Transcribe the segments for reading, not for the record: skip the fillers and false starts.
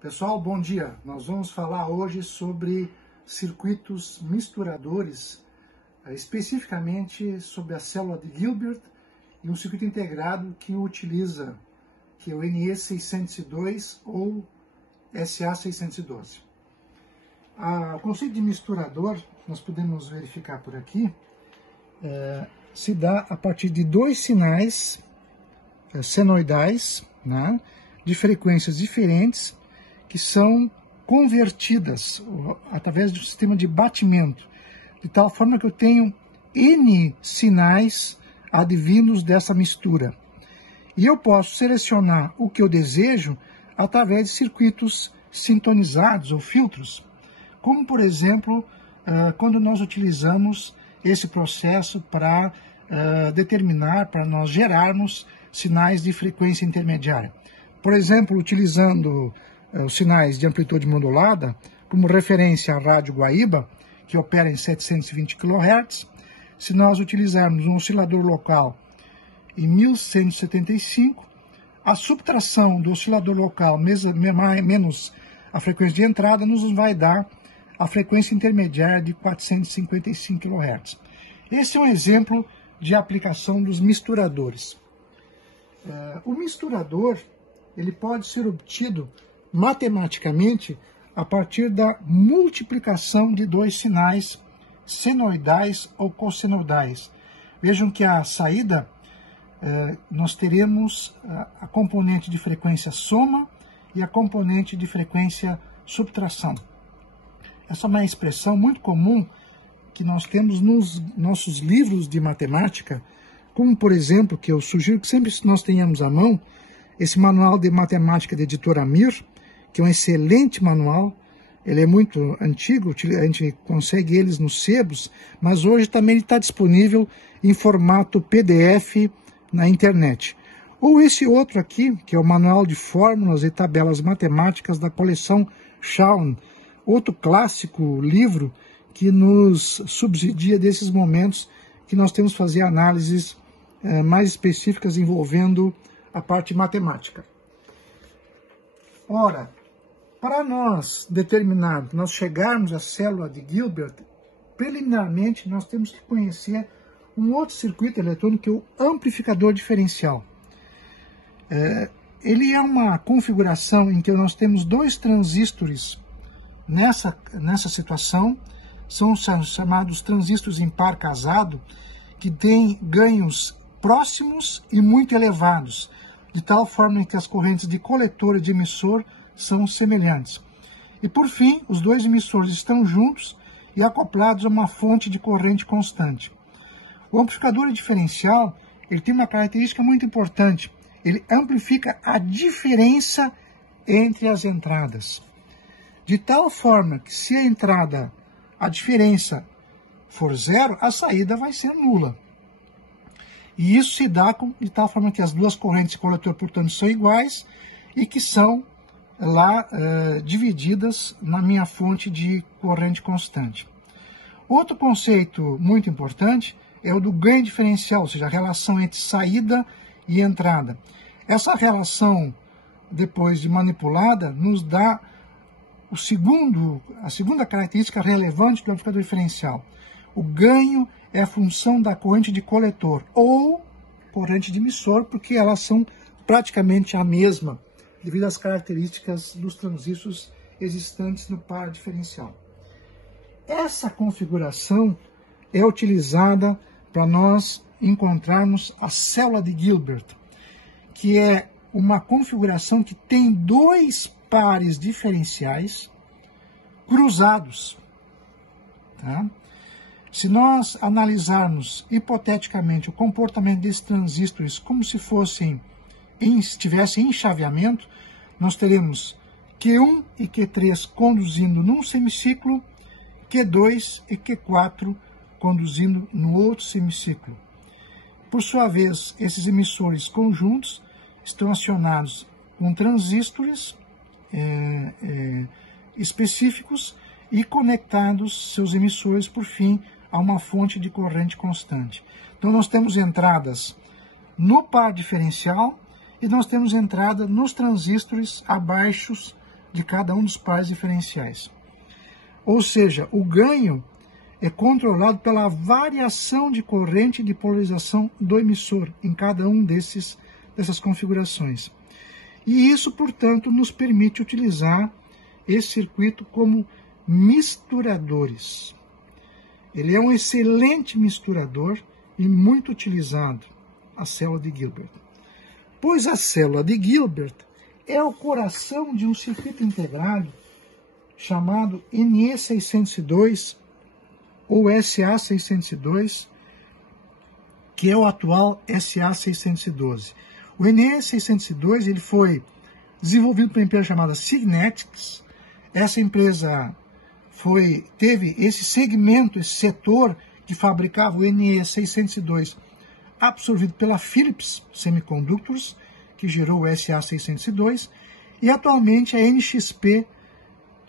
Pessoal, bom dia. Nós vamos falar hoje sobre circuitos misturadores, especificamente sobre a célula de Gilbert e um circuito integrado que utiliza, que é o NE602 ou SA612. O conceito de misturador, nós podemos verificar por aqui, se dá a partir de dois sinais senoidais, né, de frequências diferentes, que são convertidas através do sistema de batimento, de tal forma que eu tenho N sinais advindos dessa mistura. E eu posso selecionar o que eu desejo através de circuitos sintonizados ou filtros, como, por exemplo, quando nós utilizamos esse processo para determinar, para nós gerarmos sinais de frequência intermediária. Por exemplo, utilizando os sinais de amplitude modulada, como referência à rádio Guaíba, que opera em 720 kHz, se nós utilizarmos um oscilador local em 1175, a subtração do oscilador local menos a frequência de entrada nos vai dar a frequência intermediária de 455 kHz. Esse é um exemplo de aplicação dos misturadores. O misturador ele pode ser obtido matematicamente a partir da multiplicação de dois sinais senoidais ou cossenoidais. Vejam que a saída, nós teremos a componente de frequência soma e a componente de frequência subtração. Essa é uma expressão muito comum que nós temos nos nossos livros de matemática, como, por exemplo, que eu sugiro que sempre nós tenhamos à mão, esse manual de matemática da editora Mir, que é um excelente manual. Ele é muito antigo, a gente consegue eles nos sebos, mas hoje também ele está disponível em formato PDF na internet. Ou esse outro aqui, que é o Manual de Fórmulas e Tabelas Matemáticas da coleção Shawn, outro clássico livro que nos subsidia desses momentos que nós temos que fazer análises mais específicas envolvendo a parte matemática. Ora, para nós determinarmos, nós chegarmos à célula de Gilbert, preliminarmente nós temos que conhecer um outro circuito eletrônico, que é o amplificador diferencial. Ele é uma configuração em que nós temos dois transistores nessa situação, são chamados transistores em par casado, que têm ganhos próximos e muito elevados, de tal forma que as correntes de coletor e de emissor são semelhantes. E por fim, os dois emissores estão juntos e acoplados a uma fonte de corrente constante. O amplificador diferencial ele tem uma característica muito importante. Ele amplifica a diferença entre as entradas. De tal forma que se a diferença for zero, a saída vai ser nula. E isso se dá de tal forma que as duas correntes de coletor, portanto, são iguais e que são lá divididas na minha fonte de corrente constante. Outro conceito muito importante é o do ganho diferencial, ou seja, a relação entre saída e entrada. Essa relação, depois de manipulada, nos dá a segunda característica relevante do amplificador diferencial. O ganho é a função da corrente de coletor ou corrente de emissor, porque elas são praticamente a mesma, devido às características dos transistores existentes no par diferencial. Essa configuração é utilizada para nós encontrarmos a célula de Gilbert, que é uma configuração que tem dois pares diferenciais cruzados. Tá? Se nós analisarmos hipoteticamente o comportamento desses transistores como se tivessem em chaveamento, nós teremos Q1 e Q3 conduzindo num semiciclo, Q2 e Q4 conduzindo no outro semiciclo. Por sua vez, esses emissores conjuntos estão acionados com transistores específicos e conectados seus emissores, por fim, a uma fonte de corrente constante. Então, nós temos entradas no par diferencial e nós temos entrada nos transistores abaixo de cada um dos pares diferenciais. Ou seja, o ganho é controlado pela variação de corrente de polarização do emissor em cada um dessas configurações. E isso, portanto, nos permite utilizar esse circuito como misturadores. Ele é um excelente misturador e muito utilizado, a célula de Gilbert. Pois a célula de Gilbert é o coração de um circuito integrado chamado NE602 ou SA602, que é o atual SA612. O NE602 ele foi desenvolvido por uma empresa chamada Signetics. Essa empresa teve esse segmento, esse setor que fabricava o NE602 absorvido pela Philips Semiconductors, que gerou o SA602, e atualmente a NXP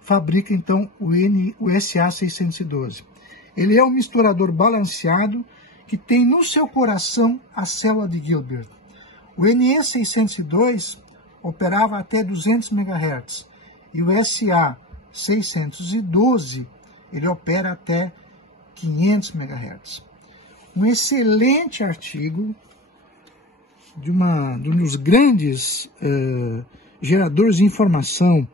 fabrica então o SA612. Ele é um misturador balanceado que tem no seu coração a célula de Gilbert. O NE602 operava até 200 MHz e o SA612 ele opera até 500 MHz. Um excelente artigo de um dos grandes geradores de informação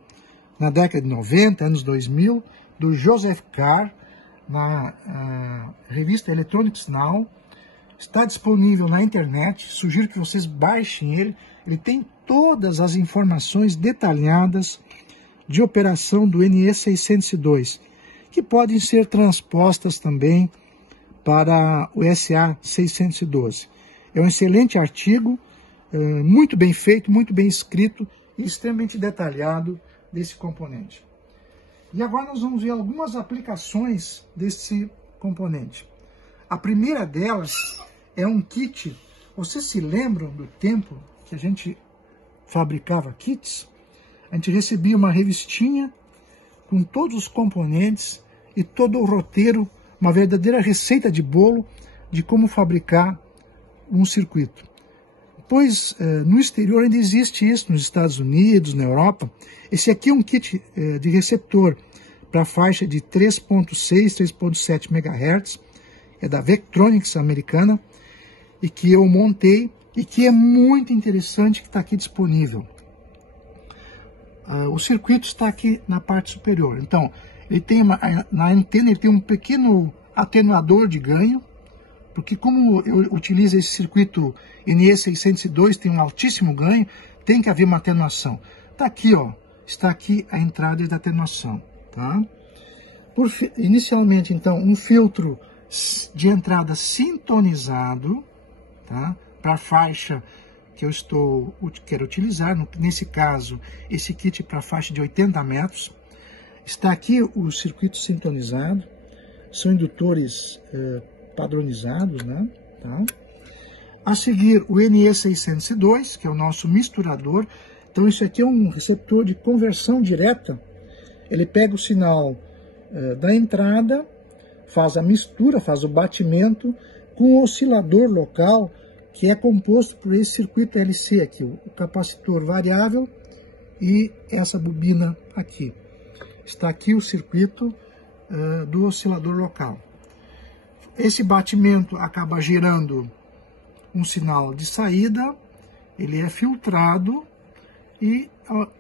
na década de 90, anos 2000, do Joseph Carr, na revista Electronics Now. Está disponível na internet, sugiro que vocês baixem ele. Ele tem todas as informações detalhadas de operação do NE602, que podem ser transpostas também para o SA612. É um excelente artigo, muito bem feito, muito bem escrito e extremamente detalhado desse componente. E agora nós vamos ver algumas aplicações desse componente. A primeira delas é um kit. Vocês se lembram do tempo que a gente fabricava kits? A gente recebia uma revistinha com todos os componentes e todo o roteiro, uma verdadeira receita de bolo de como fabricar um circuito. Pois no exterior ainda existe isso, nos Estados Unidos, na Europa. Esse aqui é um kit de receptor para faixa de 3.6, 3.7 MHz, é da Vectronics americana, e que eu montei e que é muito interessante, que está aqui disponível. O circuito está aqui na parte superior. Então, ele tem na antena ele tem um pequeno atenuador de ganho, porque como eu utilizo esse circuito NE602, tem um altíssimo ganho, tem que haver uma atenuação. Está aqui, ó, está aqui a entrada da atenuação. Tá? Inicialmente, então, um filtro de entrada sintonizado, tá? Para a faixa que eu quero utilizar, nesse caso, esse kit para a faixa de 80 metros. Está aqui o circuito sintonizado, são indutores padronizados, né? Tá? A seguir, o NE602, que é o nosso misturador. Então, isso aqui é um receptor de conversão direta. Ele pega o sinal da entrada, faz a mistura, faz o batimento com o oscilador local, que é composto por esse circuito LC aqui, o capacitor variável e essa bobina aqui. Está aqui o circuito do oscilador local. Esse batimento acaba gerando um sinal de saída, ele é filtrado e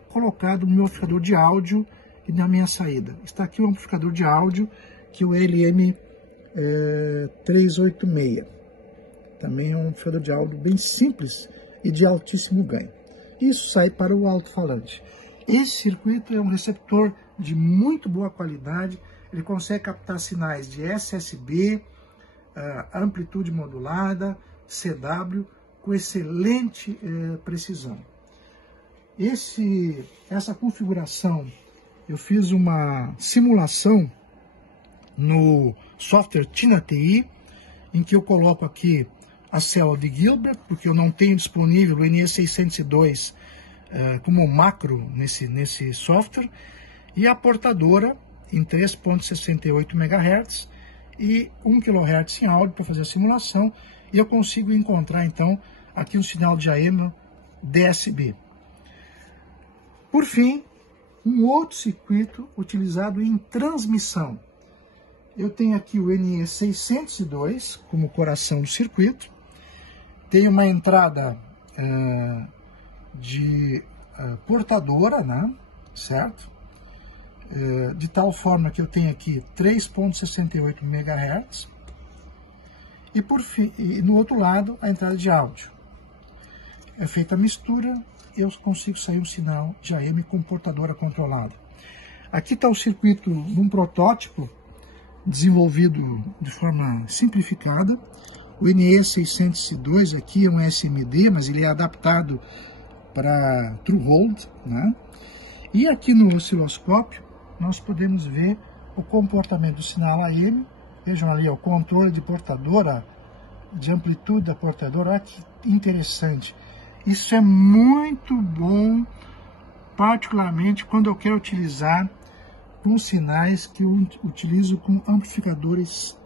colocado no meu amplificador de áudio e na minha saída. Está aqui o amplificador de áudio, que é o LM386. Também é um amplificador de áudio bem simples e de altíssimo ganho. Isso sai para o alto-falante. Esse circuito é um receptor de muito boa qualidade, ele consegue captar sinais de SSB, amplitude modulada, CW, com excelente precisão. Essa configuração, eu fiz uma simulação no software Tina TI, em que eu coloco aqui a célula de Gilbert, porque eu não tenho disponível o NE602 como macro nesse software, e a portadora em 3.68 MHz e 1 kHz em áudio para fazer a simulação, e eu consigo encontrar então aqui um sinal de AM DSB. Por fim, um outro circuito utilizado em transmissão. Eu tenho aqui o NE602 como coração do circuito. Tem uma entrada de portadora, né? Certo? De tal forma que eu tenho aqui 3.68 MHz. E por fim, no outro lado, a entrada de áudio. É feita a mistura, eu consigo sair um sinal de AM com portadora controlada. Aqui está o circuito num protótipo desenvolvido de forma simplificada. O NE602 aqui é um SMD, mas ele é adaptado para Through-Hold, né? E aqui no osciloscópio nós podemos ver o comportamento do sinal AM. Vejam ali o controle de portadora, de amplitude da portadora. Olha que interessante. Isso é muito bom, particularmente quando eu quero utilizar com sinais que eu utilizo com amplificadores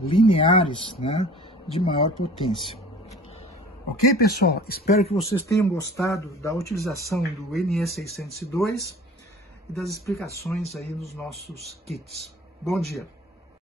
lineares, né, de maior potência. Ok, pessoal? Espero que vocês tenham gostado da utilização do NE602 e das explicações aí nos nossos kits. Bom dia!